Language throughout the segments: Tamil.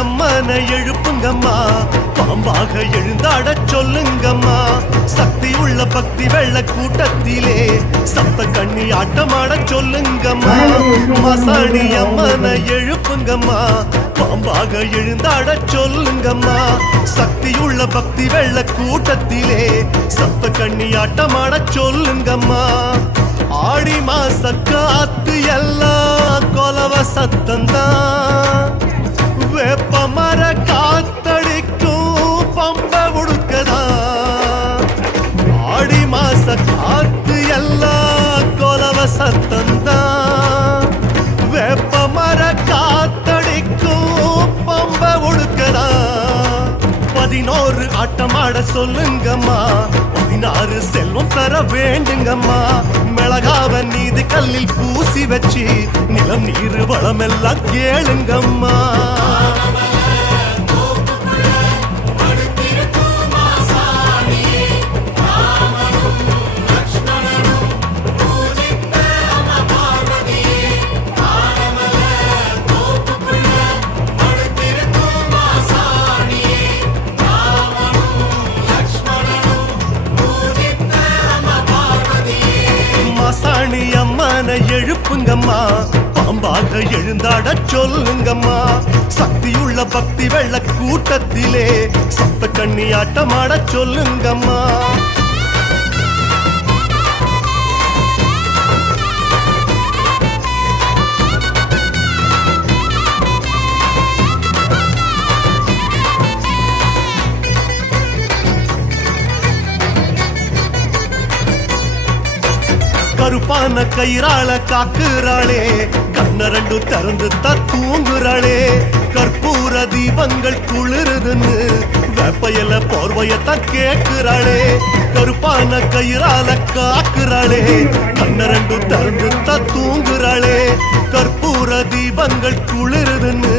அம்மனை எழுப்புங்கம்மா, பாம்பாக எழுந்தாட சொல்லுங்கம்மா. சக்தி உள்ள பக்தி வெள்ள கூட்டத்திலே சப்த கண்ணி ஆட்டமாட சொல்லுங்கம்மா. மாசாணி அம்மனை எழுப்புங்கம்மா, பாம்பாக எழுந்தாட சொல்லுங்கம்மா. சக்தி உள்ள பக்தி வெள்ள கூட்டத்திலே சப்த கண்ணி ஆட்டமாட சொல்லுங்கம்மா. ஆடி மாச காத்து எல்லாம் கொலவ சத்தந்தான், வேப்ப மர காத்தடிக்கும் பம்ப உடுக்கதா. ஆடி மாச காத்து எல்லாம் கொலவ சத்தந்தான், வேப்ப மர காத்தடிக்கும் பம்ப உடுக்கதா. 11 ஆட்டமாட சொல்லுங்கம்மா, 16 செல்வம் தர வேண்டுங்கம்மா. மிளகாவ நீதி கல்லில் பூசி வச்சு நிலம் நீர் வளமெல்லாம் கேளுங்கம்மா. மாசாணி அம்மனை எழுப்புங்கம்மா, பாம்பாக எழுந்தாட சொல்லுங்கம்மா. சக்தியுள்ள பக்தி வெள்ள கூட்டத்திலே சப்த கண்ணி ஆட்டமாட சொல்லுங்கம்மா. கருப்பான கயிறால காக்குறாளே, கண்ண ரெண்டு திறந்து தூங்குறாளே. கற்பூர தீபங்கள் குளிருதுன்னு வேப்பையில போர்வையத்தான் கேக்குறாளே. கருப்பான கயிறால காக்குறாளே, கண்ண ரெண்டு திறந்து தூங்குறாளே. கற்பூர தீபங்கள் குளிருதுன்னு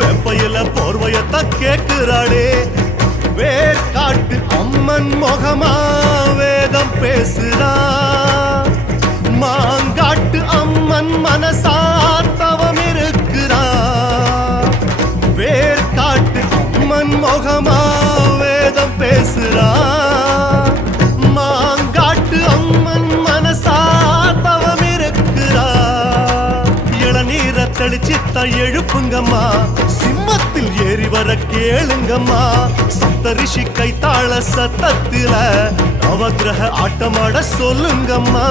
வேப்பையில போர்வையத்தான் கேக்குறாளே. வேர்காட்டு அம்மன் முகமா வேதம் பேசுறா, மாங்காட்டு அம்மன் மனசாத்தவம் இருக்கிறா. வேர்காட்டு அம்மன் முகமா வேதம் பேசுறா, மாங்காட்டு அம்மன் மனசாத்தவம் இருக்கிறா. இளநீரை தெளிச்சித்த எழுப்புங்கம்மா, சிம்மத்தில் ஏறி வர கேளுங்கம்மா. சப்தரிஷி கைத்தாள சத்தத்தில நவகிரக ஆட்டமாட சொல்லுங்கம்மா.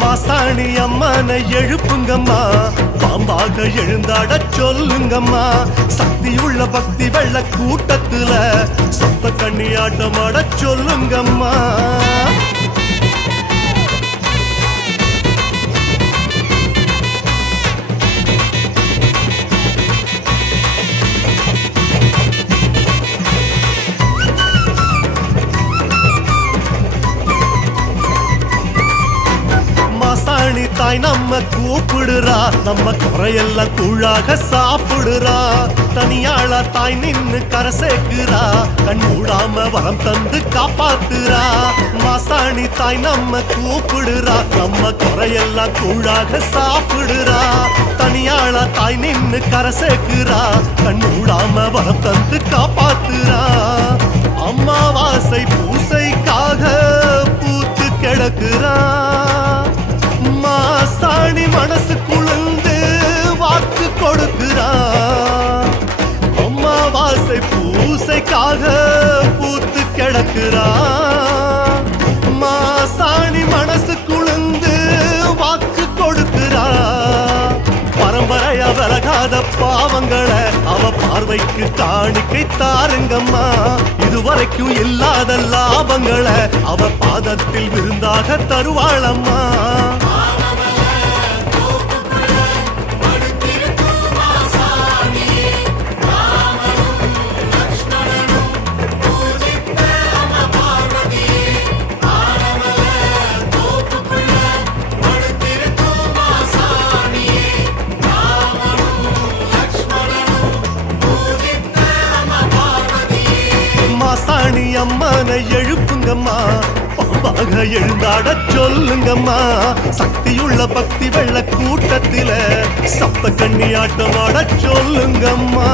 மாசாணி அம்மனை எழுப்புங்கம்மா, பாம்பாக எழுந்தாட சொல்லுங்கம்மா. சக்தி உள்ள பக்தி வெள்ள கூட்டத்துல சப்த கண்ணி ஆட்டமாட சொல்லுங்கம்மா. மாசாணி தாய் நம்ம கூப்பிடுறா, நம்ம குறையெல்லாம் கூழாக சாப்பிடுறா. தனியாளா தாய் நின்னு கரை சேர்க்கிறா, கண் மூடாம வரம் தந்து காப்பாத்துறா. மாசாணி தாய் நம்ம கூப்பிடுறா, நம்ம குறையெல்லாம் கூழாக சாப்பிடுறா. தனியாளா தாய் நின்னு கரை சேர்க்கிறா, கண் மூடாம வரம் தந்து காப்பாத்துறா. அம்மாவாசை பூசைக்காக பூத்து கிடக்குறா, மாசாணி மனசு குளிர்ந்து வாக்கு கொடுக்கிறா. அம்மாவாசை பூசைக்காக பூத்து கிடக்குறா, மாசாணி மனசு குளிர்ந்து வாக்கு கொடுக்கிறா. பரம்பரையா விலகாத பாவங்களை அவ பார்வைக்கு காணிக்கை தாருங்கம்மா. இதுவரைக்கும் இல்லாத லாபங்களை அவ பாதத்தில் விருந்தாக தருவாளம்மா. ராணி அம்மனை எழுப்புங்கம்மா பாம்பாக எழுந்தாட சொல்லுங்கம்மா சக்தியுள்ள பக்தி வெள்ள கூட்டத்தில சப்த கண்ணி ஆட்டமாட சொல்லுங்கம்மா